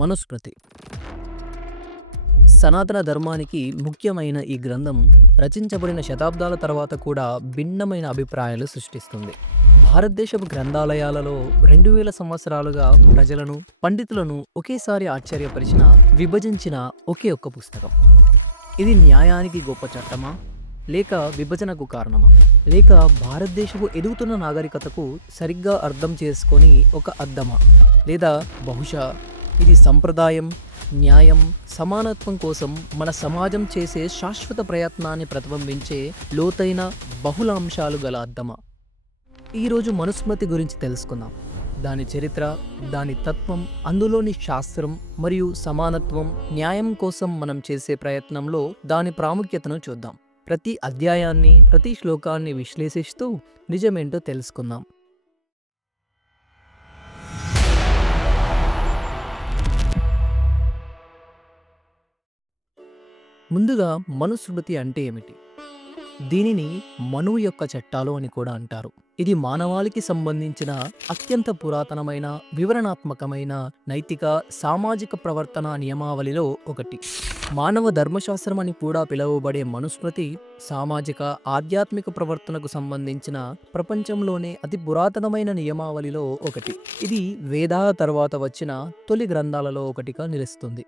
మనుస్మృతి సనాతన ధర్మానికి ముఖ్యమైన ఈ గ్రంథం రచించబడిన శతాబ్దాల తర్వాత కూడా భిన్నమైన అభిప్రాయాలు సృష్టిస్తుంది. భారతదేశపు గ్రంథాలయాలలో 2000 సంవత్సరాలుగా ప్రజలను, పండితులను ఒకేసారి ఆశ్చర్యపరిచిన, విభజించిన ఒకే ఒక్క పుస్తకం. ఇది న్యాయానికి గొప్ప చట్టమా, లేక విభజనకు కారణమా, లేక భారతదేశపు ఎదుగుతున్న నాగరికతకు సరిగ్గా అర్థం చేసుకొని ఒక అద్దమా, లేదా బహుశా ఇది సంప్రదాయం, న్యాయం, సమానత్వం కోసం మన సమాజం చేసే శాశ్వత ప్రయత్నాన్ని ప్రతిబింబించే లోతైన బహుళ అంశాలు గల అద్దమా? ఈరోజు మనుస్మృతి గురించి తెలుసుకుందాం. దాని చరిత్ర, దాని తత్వం, అందులోని శాస్త్రం మరియు సమానత్వం, న్యాయం కోసం మనం చేసే ప్రయత్నంలో దాని ప్రాముఖ్యతను చూద్దాం. ప్రతి అధ్యాయాన్ని, ప్రతి శ్లోకాన్ని విశ్లేషిస్తూ నిజమేంటో తెలుసుకుందాం. ముందుగా మనుస్మృతి అంటే ఏమిటి? దీనిని మనువు యొక్క చట్టాలు అని కూడా అంటారు. ఇది మానవాళికి సంబంధించిన అత్యంత పురాతనమైన, వివరణాత్మకమైన నైతిక, సామాజిక ప్రవర్తన నియమావళిలో ఒకటి. మానవ ధర్మశాస్త్రం అని కూడా పిలువబడే మనుస్మృతి సామాజిక, ఆధ్యాత్మిక ప్రవర్తనకు సంబంధించిన ప్రపంచంలోనే అతి పురాతనమైన నియమావళిలో ఒకటి. ఇది వేదాల తర్వాత వచ్చిన తొలి గ్రంథాలలో ఒకటిగా నిలుస్తుంది.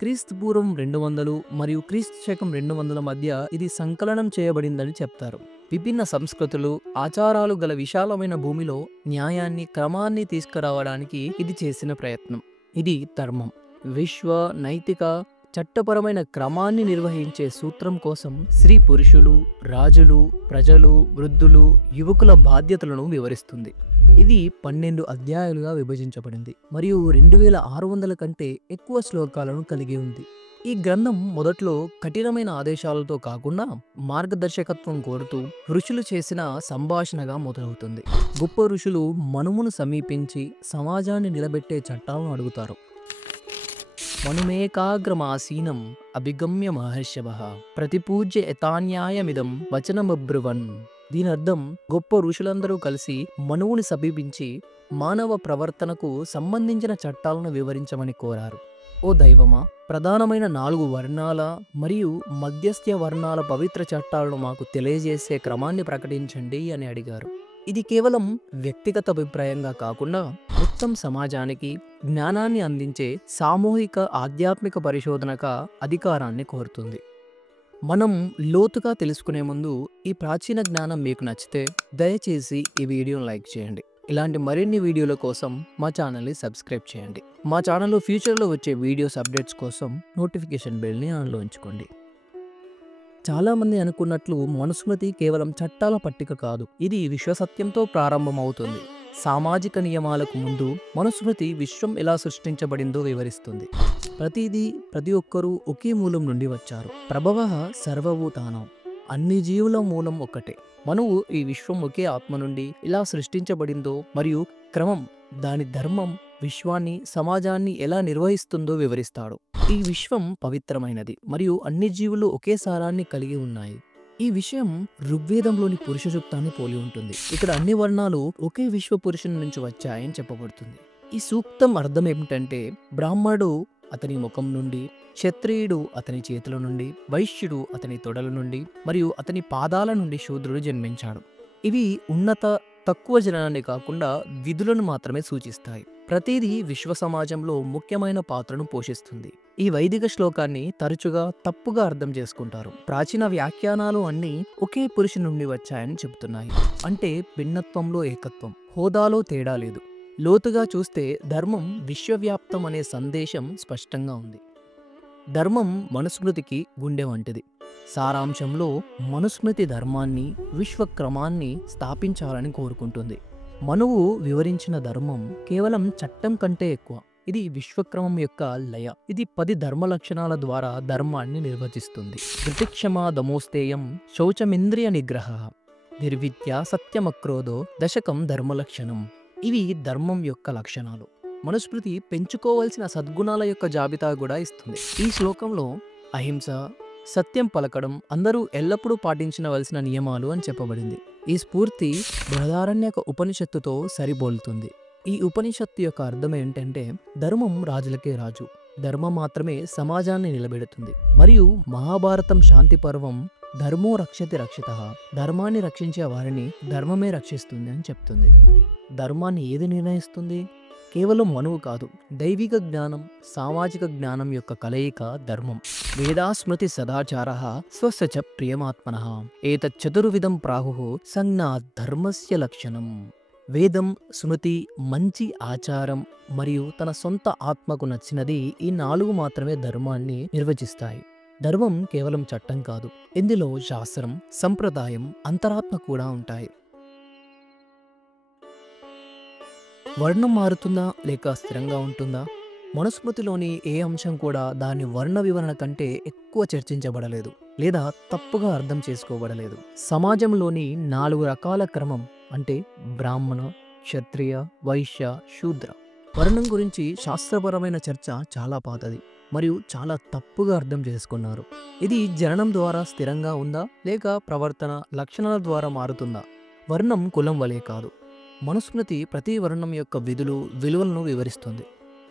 క్రీస్తు పూర్వం 200 మరియు క్రీస్తు శకం 200 మధ్య ఇది సంకలనం చేయబడిందని చెప్తారు. విభిన్న సంస్కృతులు, ఆచారాలు గల విశాలమైన భూమిలో న్యాయాన్ని, క్రమాన్ని తీసుకురావడానికి ఇది చేసిన ప్రయత్నం. ఇది ధర్మం, విశ్వ, నైతిక, చట్టపరమైన క్రమాన్ని నిర్వహించే సూత్రం కోసం స్త్రీ పురుషులు, రాజులు, ప్రజలు, వృద్ధులు, యువకుల బాధ్యతలను వివరిస్తుంది. ఇది 12 అధ్యాయాలుగా విభజించబడింది మరియు 2600 కంటే ఎక్కువ శ్లోకాలను కలిగి ఉంది. ఈ గ్రంథం మొదట్లో కఠినమైన ఆదేశాలతో కాకుండా మార్గదర్శకత్వం కోరుతూ ఋషులు చేసిన సంభాషణగా మొదలవుతుంది. గొప్ప ఋషులు మనువును సమీపించి సమాజాన్ని నిలబెట్టే చట్టాలను అడుగుతారు. మనుమేకాగ్రమాసీనం అభిగమ్య మహర్షభః ప్రతిపూజ్య యథాన్యాయమిదం వచనమబ్రువన్. దీని అర్థం, గొప్ప ఋషులందరూ కలిసి మనువుని సమీపించి మానవ ప్రవర్తనకు సంబంధించిన చట్టాలను వివరించమని కోరారు. ఓ దైవమా, ప్రధానమైన 4 వర్ణాల మరియు మధ్యస్థ వర్ణాల పవిత్ర చట్టాలను మాకు తెలియజేసే క్రమాన్ని ప్రకటించండి అని అడిగారు. ఇది కేవలం వ్యక్తిగత అభిప్రాయంగా కాకుండా మొత్తం సమాజానికి జ్ఞానాన్ని అందించే సామూహిక ఆధ్యాత్మిక పరిశోధనగా అధికారాన్ని కోరుతుంది. మనం లోతుగా తెలుసుకునే ముందు ఈ ప్రాచీన జ్ఞానం మీకు నచ్చితే దయచేసి ఈ వీడియోను లైక్ చేయండి. ఇలాంటి మరిన్ని వీడియోల కోసం మా ఛానల్ని సబ్స్క్రైబ్ చేయండి. మా ఛానల్లో ఫ్యూచర్లో వచ్చే వీడియోస్ అప్డేట్స్ కోసం నోటిఫికేషన్ బెల్ని ఆన్లో ఉంచుకోండి. చాలామంది అనుకున్నట్లు మనుస్మృతి కేవలం చట్టాల పట్టిక కాదు. ఇది విశ్వసత్యంతో ప్రారంభమవుతుంది. సామాజిక నియమాలకు ముందు మనుస్మృతి విశ్వం ఎలా సృష్టించబడిందో వివరిస్తుంది. ప్రతి ఒక్కరూ ఒకే మూలం నుండి వచ్చారు. ప్రభవః సర్వభూతానాం, అన్ని జీవుల మూలం ఒక్కటే. మనువు ఈ విశ్వం ఒకే ఆత్మ నుండి ఎలా సృష్టించబడిందో మరియు క్రమం, దాని ధర్మం విశ్వాన్ని, సమాజాన్ని ఎలా నిర్వహిస్తుందో వివరిస్తాడు. ఈ విశ్వం పవిత్రమైనది మరియు అన్ని జీవులు ఒకే సారాన్ని కలిగి ఉన్నాయి. ఈ విషయం ఋగ్వేదంలోని పురుష సూక్తాన్ని పోలి ఉంటుంది. ఇక్కడ అన్ని వర్ణాలు ఒకే విశ్వ పురుషుని నుంచి వచ్చాయని చెప్పబడుతుంది. ఈ సూక్తం అర్థం ఏమిటంటే, బ్రాహ్మణుడు అతని ముఖం నుండి, క్షత్రియుడు అతని చేతుల నుండి, వైశ్యుడు అతని తొడల నుండి మరియు అతని పాదాల నుండి శూద్రుడు జన్మించాడు. ఇవి ఉన్నత, తక్కువ జనాన్ని కాకుండా విధులను మాత్రమే సూచిస్తాయి. ప్రతిదీ విశ్వ సమాజంలో ముఖ్యమైన పాత్రను పోషిస్తుంది. ఈ వైదిక శ్లోకాన్ని తరచుగా తప్పుగా అర్థం చేసుకుంటారు. ప్రాచీన వ్యాఖ్యానాలు అన్నీ ఒకే పురుషుని నుండి వచ్చాయని చెబుతున్నాయి. అంటే భిన్నత్వంలో ఏకత్వం, హోదాలో తేడా లేదు. లోతుగా చూస్తే ధర్మం విశ్వవ్యాప్తం అనే సందేశం స్పష్టంగా ఉంది. ధర్మం మనుస్మృతికి గుండె వంటిది. సారాంశంలో మనుస్మృతి ధర్మాన్ని, విశ్వక్రమాన్ని స్థాపించాలని కోరుకుంటుంది. మనువు వివరించిన ధర్మం కేవలం చట్టం కంటే ఎక్కువ. ఇది విశ్వక్రమం యొక్క లయ. ఇది 10 ధర్మ లక్షణాల ద్వారా ధర్మాన్ని నిర్వచిస్తుంది. ధృతిక్షమా దమోస్తేయం శౌచమింద్రియ నిగ్రహ నిర్విద్య సత్యమక్రోధో దశకం ధర్మలక్షణం. ఇవి ధర్మం యొక్క లక్షణాలు. మనుస్మృతి పెంచుకోవాల్సిన సద్గుణాల యొక్క జాబితా కూడా ఇస్తుంది. ఈ శ్లోకంలో అహింస, సత్యం పలకడం అందరూ ఎల్లప్పుడూ పాటించవలసిన నియమాలు అని చెప్పబడింది. ఈ స్ఫూర్తి బృహదారణ్యక ఉపనిషత్తుతో సరిపోలుతుంది. ఈ ఉపనిషత్తు యొక్క అర్థం ఏంటంటే ధర్మం రాజులకే రాజు, ధర్మం మాత్రమే సమాజాన్ని నిలబెడుతుంది. మరియు మహాభారతం శాంతి పర్వం ధర్మో రక్షతి రక్షితః, ధర్మాన్ని రక్షించే వారిని ధర్మమే రక్షిస్తుంది అని చెప్తుంది. ధర్మాన్ని ఏది నిర్ణయిస్తుంది? కేవలం మనువు కాదు, దైవిక జ్ఞానం, సామాజిక జ్ఞానం యొక్క కలయిక ధర్మం. వేదాస్మృతి సదాచారః స్వస్య చ ప్రియమాత్మనః ఏతచ్చతుర్విధం ప్రాహుః సంజ్ఞా ధర్మస్య లక్షణం. వేదం, స్మృతి, మంచి ఆచారం మరియు తన సొంత ఆత్మకు నచ్చినది, ఈ 4 మాత్రమే ధర్మాన్ని నిర్వచిస్తాయి. ధర్మం కేవలం చట్టం కాదు, ఇందులో శాస్త్రం, సంప్రదాయం, అంతరాత్మ కూడా ఉంటాయి. వర్ణం మారుతుందా లేక స్థిరంగా ఉంటుందా? మనుస్మృతిలోని ఏ అంశం కూడా దాని వర్ణ వివరణ కంటే ఎక్కువ చర్చించబడలేదు లేదా తప్పుగా అర్థం చేసుకోబడలేదు. సమాజంలోని 4 రకాల క్రమం అంటే బ్రాహ్మణ, క్షత్రియ, వైశ్య, శూద్ర. వర్ణం గురించి శాస్త్రపరమైన చర్చ చాలా పాతది మరియు చాలా తప్పుగా అర్థం చేసుకున్నారు. ఇది జననం ద్వారా స్థిరంగా ఉందా లేక ప్రవర్తన, లక్షణాల ద్వారా మారుతుందా? వర్ణం కులం వలె కాదు. మనుస్మృతి ప్రతి వర్ణం యొక్క విలువలను వివరిస్తుంది.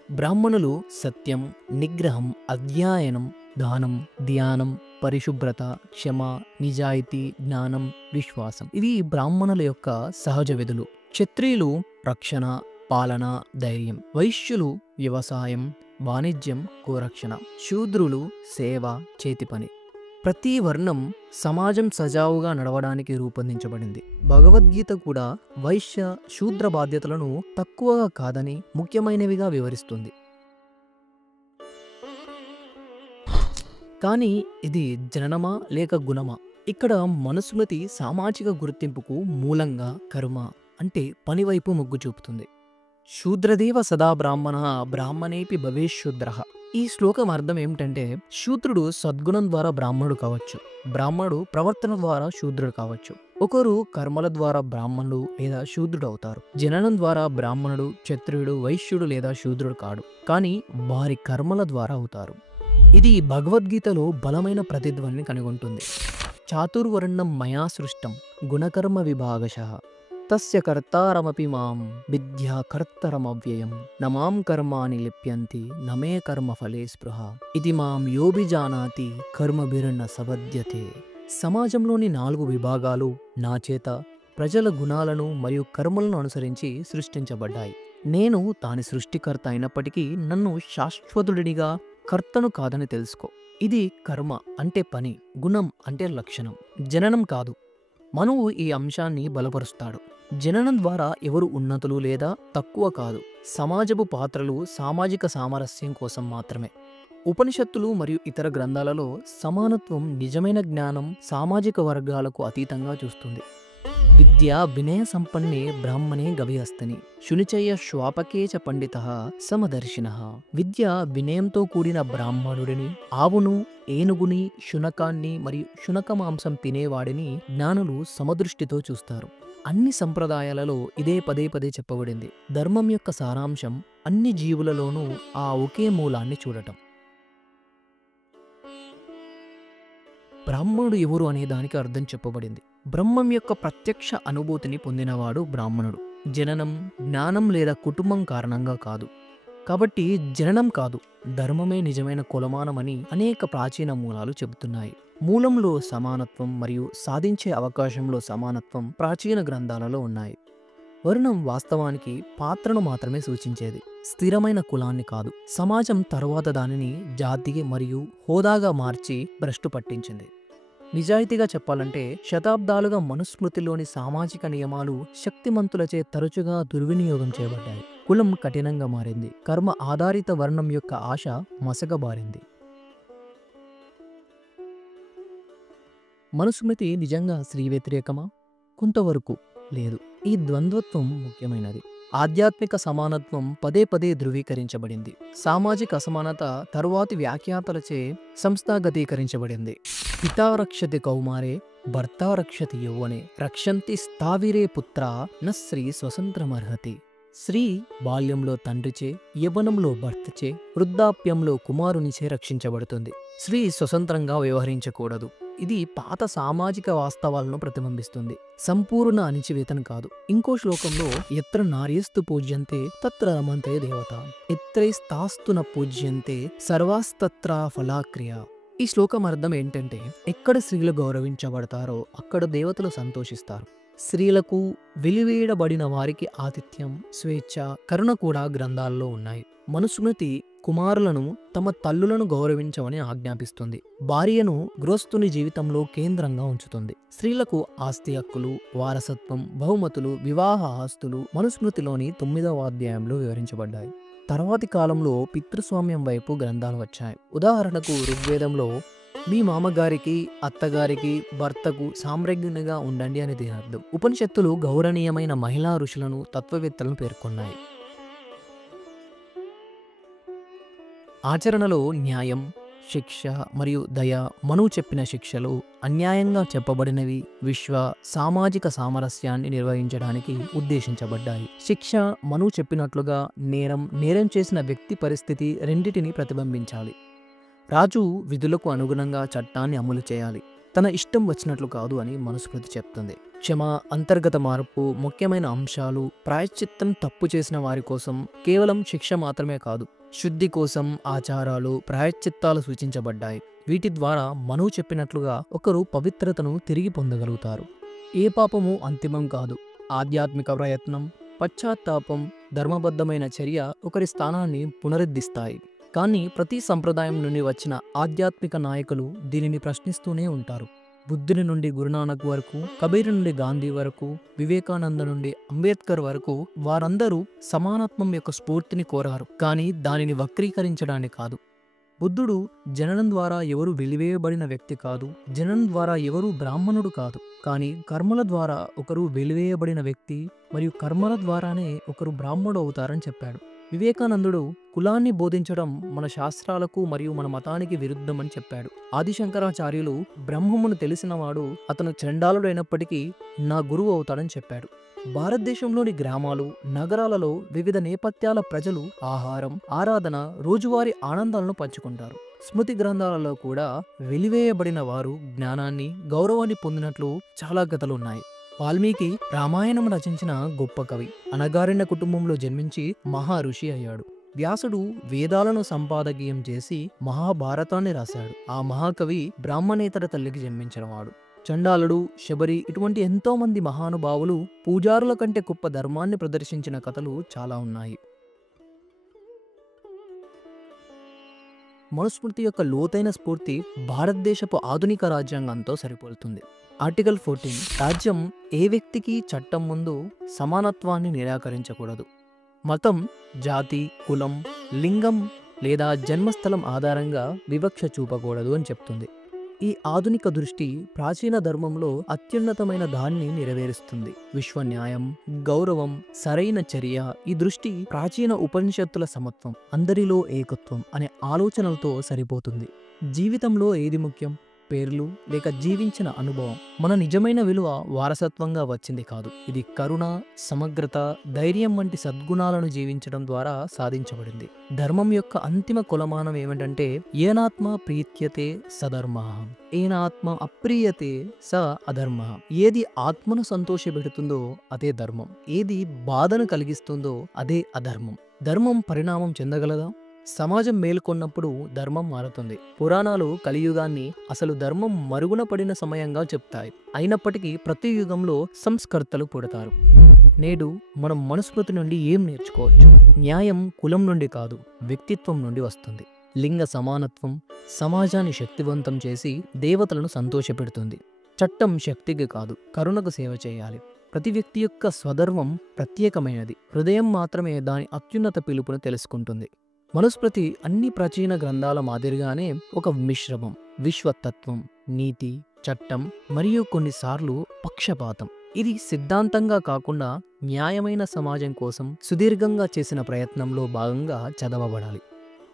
బ్రాహ్మణులు సత్యం, నిగ్రహం, అధ్యయనం, దానం, ధ్యానం, పరిశుభ్రత, క్షమ, నిజాయితీ, జ్ఞానం, విశ్వాసం. ఇవి బ్రాహ్మణుల యొక్క సహజ విధులు. క్షత్రియులు రక్షణ, పాలన, ధైర్యం. వైశ్యులు వ్యవసాయం, వాణిజ్యం, గోరక్షణ. శూద్రులు సేవ, చేతి పని. ప్రతి వర్ణం సమాజం సజావుగా నడవడానికి రూపొందించబడింది. భగవద్గీత కూడా వైశ్య, శూద్ర బాధ్యతలను తక్కువగా కాదని ముఖ్యమైనవిగా వివరిస్తుంది. కానీ ఇది జననమా లేక గుణమా? ఇక్కడ మనుస్మృతి సామాజిక గుర్తింపుకు మూలంగా కర్మ అంటే పని వైపు మొగ్గు చూపుతుంది. శూద్రదేవ సదా బ్రాహ్మణ బ్రాహ్మణేపి భవేశూద్రః. ఈ శ్లోకం అర్థం ఏమిటంటే శూద్రుడు సద్గుణం ద్వారా బ్రాహ్మణుడు కావచ్చు, బ్రాహ్మణుడు ప్రవర్తన ద్వారా శూద్రుడు కావచ్చు. ఒకరు కర్మల ద్వారా బ్రాహ్మణుడు లేదా శూద్రుడు అవుతారు. జననం ద్వారా బ్రాహ్మణుడు, క్షత్రియుడు, వైశ్యుడు లేదా శూద్రుడు కాడు, కానీ వారి కర్మల ద్వారా అవుతారు. ఇది భగవద్గీతలో బలమైన ప్రతిధ్వనిని కనుగొంటుంది. చాతుర్వర్ణం మయా సృష్టం గుణకర్మ విభాగశః తస్య కర్తారమపి మాం విద్యా కర్తరమవ్యయం నమాం కర్మాణి లిప్యంతి నమే కర్మ ఫలే స్పృహ ఇది మాం యోభిజానాతి కర్మభిర్న సవద్యతే. సమాజంలోని 4 విభాగాలు నా చేత ప్రజల గుణాలను మరియు కర్మలను అనుసరించి సృష్టించబడ్డాయి. నేను దాని సృష్టికర్త అయినప్పటికీ నన్ను శాశ్వతుడినిగా కర్తను కాదని తెలుసుకో. ఇది కర్మ అంటే పని, గుణం అంటే లక్షణం, జననం కాదు. మనువు ఈ అంశాన్ని బలపరుస్తాడు. జననం ద్వారా ఎవరు ఉన్నతులు లేదా తక్కువ కాదు. సమాజపు పాత్రలు సామాజిక సామరస్యం కోసం మాత్రమే. ఉపనిషత్తులు మరియు ఇతర గ్రంథాలలో సమానత్వం నిజమైన జ్ఞానం సామాజిక వర్గాలకు అతీతంగా చూస్తుంది. విద్యా వినయ సంపన్నే బ్రాహ్మణే గవిహస్తని శునిచయ శ్వాపకే చ పండితః సమదర్శినః. విద్య వినయంతో కూడిన బ్రాహ్మణుడిని, ఆవును, ఏనుగుని, శునకాన్ని మరియు శునక మాంసం తినేవాడిని జ్ఞానులు సమదృష్టితో చూస్తారు. అన్ని సంప్రదాయాలలో ఇదే పదే పదే చెప్పబడింది. ధర్మం యొక్క సారాంశం అన్ని జీవులలోనూ ఆ ఒకే మూలాన్ని చూడటం. బ్రాహ్మణుడు ఎవరు అనే దానికి అర్థం చెప్పబడింది. బ్రహ్మం యొక్క ప్రత్యక్ష అనుభూతిని పొందినవాడు బ్రాహ్మణుడు. జననం, జ్ఞానం లేదా కుటుంబం కారణంగా కాదు. కాబట్టి జననం కాదు, ధర్మమే నిజమైన కొలమానమని అనేక ప్రాచీన మూలాలు చెబుతున్నాయి. మూలంలో సమానత్వం మరియు సాధించే అవకాశంలో సమానత్వం ప్రాచీన గ్రంథాలలో ఉన్నాయి. వర్ణం వాస్తవానికి పాత్రను మాత్రమే సూచించేది, స్థిరమైన కులాన్ని కాదు. సమాజం తరువాత దానిని జాతి మరియు హోదాగా మార్చి భ్రష్టు పట్టించింది. నిజాయితీగా చెప్పాలంటే శతాబ్దాలుగా మనుస్మృతిలోని సామాజిక నియమాలు శక్తిమంతులచే తరచుగా దుర్వినియోగం చేయబడ్డాయి. కులం కఠినంగా మారింది, కర్మ ఆధారిత వర్ణం యొక్క ఆశ మసకబారింది. మనుస్మృతి నిజంగా స్త్రీ వ్యతిరేకమా? కొంతవరకు లేదు. ఈ ద్వంద్వత్వం ముఖ్యమైనది. ఆధ్యాత్మిక సమానత్వం పదే పదే ధృవీకరించబడింది. సామాజిక అసమానత తరువాతి వ్యాఖ్యాతలచే సంస్థాగతీకరించబడింది. పితా రక్షతి కౌమారే భర్తా రక్షతి యౌవనే రక్షంతి స్థావిరే పుత్ర న స్త్రీ స్వతంత్రమర్హతి. స్త్రీ బాల్యంలో తండ్రిచే, యవ్వనంలో భర్తచే, వృద్ధాప్యంలో కుమారునిచే రక్షించబడుతుంది. స్త్రీ స్వతంత్రంగా వ్యవహరించకూడదు. ఇది పాత సామాజిక వాస్తవాలను ప్రతిబింబిస్తుంది, సంపూర్ణ అణిచివేతను కాదు. ఇంకో శ్లోకంలో ఎత్ర నార్యస్తు పూజ్యంతే తత్ర రమంతే దేవత, ఎత్రైస్తాస్తు న పూజ్యంతే సర్వాస్తత్ర ఫలాక్రియ. ఈ శ్లోకం అర్థం ఏంటంటే, ఎక్కడ స్త్రీలు గౌరవించబడతారో అక్కడ దేవతలు సంతోషిస్తారు. స్త్రీలకు వెలివేయబడిన వారికి ఆతిథ్యం, స్వేచ్ఛ, కరుణ కూడా గ్రంథాల్లో ఉన్నాయి. మనుస్మృతి కుమారులను తమ తల్లులను గౌరవించమని ఆజ్ఞాపిస్తుంది. భార్యను గృహస్థుని జీవితంలో కేంద్రంగా ఉంచుతుంది. స్త్రీలకు ఆస్తి హక్కులు, వారసత్వం, బహుమతులు, వివాహ ఆస్తులు మనుస్మృతిలోని 9వ అధ్యాయంలో వివరించబడ్డాయి. తర్వాతి కాలంలో పితృస్వామ్యం వైపు గ్రంథాలు వచ్చాయి. ఉదాహరణకు ఋగ్వేదంలో మీ మామగారికి, అత్తగారికి, భర్తకు సామ్రాజ్ఞిగా ఉండండి అని దీని అర్థం. ఉపనిషత్తులు గౌరవనీయమైన మహిళా ఋషులను, తత్వవేత్తలను పేర్కొన్నాయి. ఆచరణలో న్యాయం, శిక్ష మరియు దయ, మనువు చెప్పిన శిక్షలు అన్యాయంగా చెప్పబడినవి సామాజిక సామరస్యాన్ని నిర్వహించడానికి ఉద్దేశించబడ్డాయి. శిక్ష మనువు చెప్పినట్లుగా నేరం చేసిన వ్యక్తి పరిస్థితి రెండిటిని ప్రతిబింబించాలి. రాజు విధులకు అనుగుణంగా చట్టాన్ని అమలు చేయాలి, తన ఇష్టం వచ్చినట్లు కాదు అని మనుస్మృతి చెప్తుంది. క్షమ, అంతర్గత మార్పు ముఖ్యమైన అంశాలు. ప్రాయశ్చిత్తం తప్పు చేసిన వారి కోసం కేవలం శిక్ష మాత్రమే కాదు, శుద్ధి కోసం ఆచారాలు, ప్రాయశ్చిత్తాలు సూచించబడ్డాయి. వీటి ద్వారా మనువు చెప్పినట్లుగా ఒకరు పవిత్రతను తిరిగి పొందగలుగుతారు. ఏ పాపము అంతిమం కాదు. ఆధ్యాత్మిక ప్రయత్నం, పశ్చాత్తాపం, ధర్మబద్ధమైన చర్య ఒకరి స్థానాన్ని పునరుద్ధరిస్తాయి. కానీ ప్రతి సంప్రదాయం నుండి వచ్చిన ఆధ్యాత్మిక నాయకులు దీనిని ప్రశ్నిస్తూనే ఉంటారు. బుద్ధుని నుండి గురునానక్ వరకు, కబీర్ నుండి గాంధీ వరకు, వివేకానంద నుండి అంబేద్కర్ వరకు వారందరూ సమానత్వం యొక్క స్ఫూర్తిని కోరారు, కానీ దానిని వక్రీకరించడానికి కాదు. బుద్ధుడు జననం ద్వారా ఎవరు వెలివేయబడిన వ్యక్తి కాదు, జననం ద్వారా ఎవరు బ్రాహ్మణుడు కాదు, కానీ కర్మల ద్వారా ఒకరు వెలివేయబడిన వ్యక్తి మరియు కర్మల ద్వారానే ఒకరు బ్రాహ్మణుడు అవుతారని చెప్పాడు. వివేకానందుడు కులాన్ని బోధించడం మన శాస్త్రాలకు మరియు మన మతానికి విరుద్ధమని చెప్పాడు. ఆదిశంకరాచార్యులు బ్రహ్మమును తెలిసినవాడు అతను చండాలుడైనప్పటికీ నా గురువు అవుతాడని చెప్పాడు. భారతదేశంలోని గ్రామాలు, నగరాలలో వివిధ నేపథ్యాల ప్రజలు ఆహారం, ఆరాధన, రోజువారీ ఆనందాలను పంచుకుంటారు. స్మృతి గ్రంథాలలో కూడా వెలివేయబడిన వారు జ్ఞానాన్ని, గౌరవాన్ని పొందినట్లు చాలా కథలున్నాయి. వాల్మీకి రామాయణం రచించిన గొప్ప కవి. అణగారిన కుటుంబంలో జన్మించి మహా ఋషి అయ్యాడు. వ్యాసుడు వేదాలను సంపాదకీయం చేసి మహాభారతాన్ని రాశాడు. ఆ మహాకవి బ్రాహ్మణేతర తల్లికి జన్మించినవాడు. చండాలుడు, శబరి ఇటువంటి ఎంతో మంది మహానుభావులు పూజారుల కంటే గొప్ప ధర్మాన్ని ప్రదర్శించిన కథలు చాలా ఉన్నాయి. మనుస్మృతి యొక్క లోతైన స్ఫూర్తి భారతదేశపు ఆధునిక రాజ్యాంగంతో సరిపోలుతుంది. ఆర్టికల్ 14 రాజ్యం ఏ వ్యక్తికి చట్టం ముందు సమానత్వాన్ని నిరాకరించకూడదు. మతం, జాతి, కులం, లింగం లేదా జన్మస్థలం ఆధారంగా వివక్ష చూపకూడదు అని చెప్తుంది. ఈ ఆధునిక దృష్టి ప్రాచీన ధర్మంలో అత్యున్నతమైన దాన్ని నెరవేరుస్తుంది. విశ్వన్యాయం, గౌరవం, సరైన చర్య. ఈ దృష్టి ప్రాచీన ఉపనిషత్తుల సమత్వం, అందరిలో ఏకత్వం అనే ఆలోచనలతో సరిపోతుంది. జీవితంలో ఏది ముఖ్యం? పేర్లు లేక జీవించిన అనుభవం? మన నిజమైన విలువ వారసత్వంగా వచ్చింది కాదు, ఇది కరుణ, సమగ్రత, ధైర్యం వంటి సద్గుణాలను జీవించడం ద్వారా సాధించబడింది. ధర్మం యొక్క అంతిమ కొలమానం ఏమిటంటే ఏనాత్మ ప్రీత్యతే సధర్మ, ఏనాత్మ అప్రియతే స అధర్మ. ఏది ఆత్మను సంతోషపెడుతుందో అదే ధర్మం, ఏది బాధను కలిగిస్తుందో అదే అధర్మం. ధర్మం పరిణామం చెందగలదా? సమాజం మేల్కొన్నప్పుడు ధర్మం మారుతుంది. పురాణాలు కలియుగాన్ని అసలు ధర్మం మరుగున పడిన సమయంగా చెప్తాయి. అయినప్పటికీ ప్రతి యుగంలో సంస్కర్తలు పుడతారు. నేడు మనం మనుస్మృతి నుండి ఏం నేర్చుకోవచ్చు? న్యాయం కులం నుండి కాదు, వ్యక్తిత్వం నుండి వస్తుంది. లింగ సమానత్వం సమాజాన్ని శక్తివంతం చేసి దేవతలను సంతోషపెడుతుంది. చట్టం శక్తికి కాదు, కరుణకు సేవ చేయాలి. ప్రతి వ్యక్తి యొక్క స్వధర్మం ప్రత్యేకమైనది. హృదయం మాత్రమే దాని అత్యున్నత పిలుపును తెలుసుకుంటుంది. మనుస్మృతి అన్ని ప్రాచీన గ్రంథాల మాదిరిగానే ఒక మిశ్రమం. విశ్వతత్వం, నీతి, చట్టం మరియు కొన్నిసార్లు పక్షపాతం. ఇది సిద్ధాంతంగా కాకుండా న్యాయమైన సమాజం కోసం సుదీర్ఘంగా చేసిన ప్రయత్నంలో భాగంగా చదవబడాలి.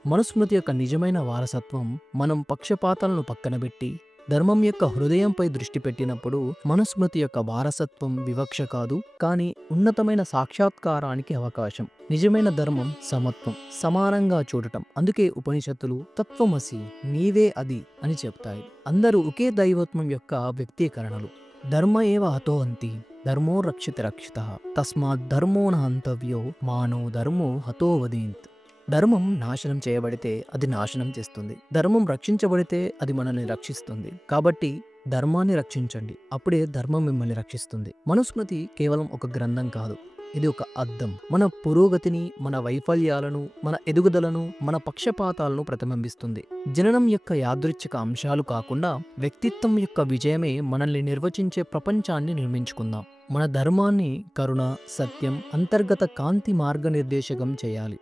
మనుస్మృతి యొక్క నిజమైన వారసత్వం మనం పక్షపాతాలను పక్కనబెట్టి ధర్మం యొక్క హృదయంపై దృష్టి పెట్టినప్పుడు మనుస్మృతి యొక్క వారసత్వం వివక్ష కాదు, కానీ ఉన్నతమైన సాక్షాత్కారానికి అవకాశం. నిజమైన ధర్మం సమత్వం, సమానంగా చూడటం. అందుకే ఉపనిషత్తులు తత్వమసి, నీవే అది అని చెప్తాయి. అందరూ ఒకే దైవత్వం యొక్క వ్యక్తీకరణలు. ధర్మ ఏవ హతో హంతి, ధర్మో రక్షిత రక్షిత, తస్మాత్ ధర్మో న హంతవ్యో మానో ధర్మో హతో వదేత్. ధర్మం నాశనం చేయబడితే అది నాశనం చేస్తుంది, ధర్మం రక్షించబడితే అది మనల్ని రక్షిస్తుంది. కాబట్టి ధర్మాన్ని రక్షించండి, అప్పుడే ధర్మం మిమ్మల్ని రక్షిస్తుంది. మనుస్మృతి కేవలం ఒక గ్రంథం కాదు, ఇది ఒక అద్దం. మన పురోగతిని, మన వైఫల్యాలను, మన ఎదుగుదలను, మన పక్షపాతాలను ప్రతిబింబిస్తుంది. జననం యొక్క యాదృచ్ఛిక అంశాలు కాకుండా వ్యక్తిత్వం యొక్క విజయమే మనల్ని నిర్వచించే ప్రపంచాన్ని నిర్మించుకుందాం. మన ధర్మాన్ని కరుణ, సత్యం, అంతర్గత కాంతి మార్గనిర్దేశకం చేయాలి.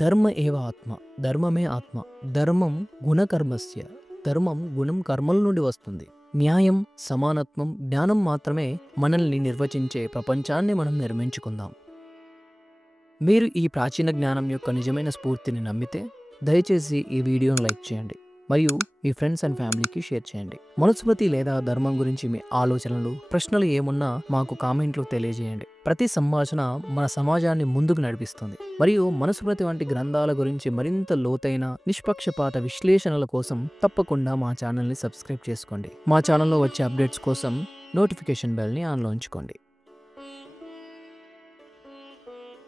ధర్మ ఏవ ఆత్మ, ధర్మమే ఆత్మ. ధర్మం గుణకర్మస్య, ధర్మం గుణం కర్మల నుండి వస్తుంది. న్యాయం, సమానత్వం, జ్ఞానం మాత్రమే మనల్ని నిర్వచించే ప్రపంచాన్ని మనం నిర్మించుకుందాం. మీరు ఈ ప్రాచీన జ్ఞానం యొక్క నిజమైన స్ఫూర్తిని నమ్మితే దయచేసి ఈ వీడియోను లైక్ చేయండి మరియు మీ ఫ్రెండ్స్ అండ్ ఫ్యామిలీకి షేర్ చేయండి. మనుస్మృతి లేదా ధర్మం గురించి మీ ఆలోచనలు, ప్రశ్నలు ఏమున్నా మాకు కామెంట్లో తెలియజేయండి. ప్రతి సంభాషణ మన సమాజాన్ని ముందుకు నడిపిస్తుంది. మరియు మనుస్మృతి వంటి గ్రంథాల గురించి మరింత లోతైన నిష్పక్షపాత విశ్లేషణల కోసం తప్పకుండా మా ఛానల్ని సబ్స్క్రైబ్ చేసుకోండి. మా ఛానల్లో వచ్చే అప్డేట్స్ కోసం నోటిఫికేషన్ బెల్ని ఆన్లో ఉంచుకోండి.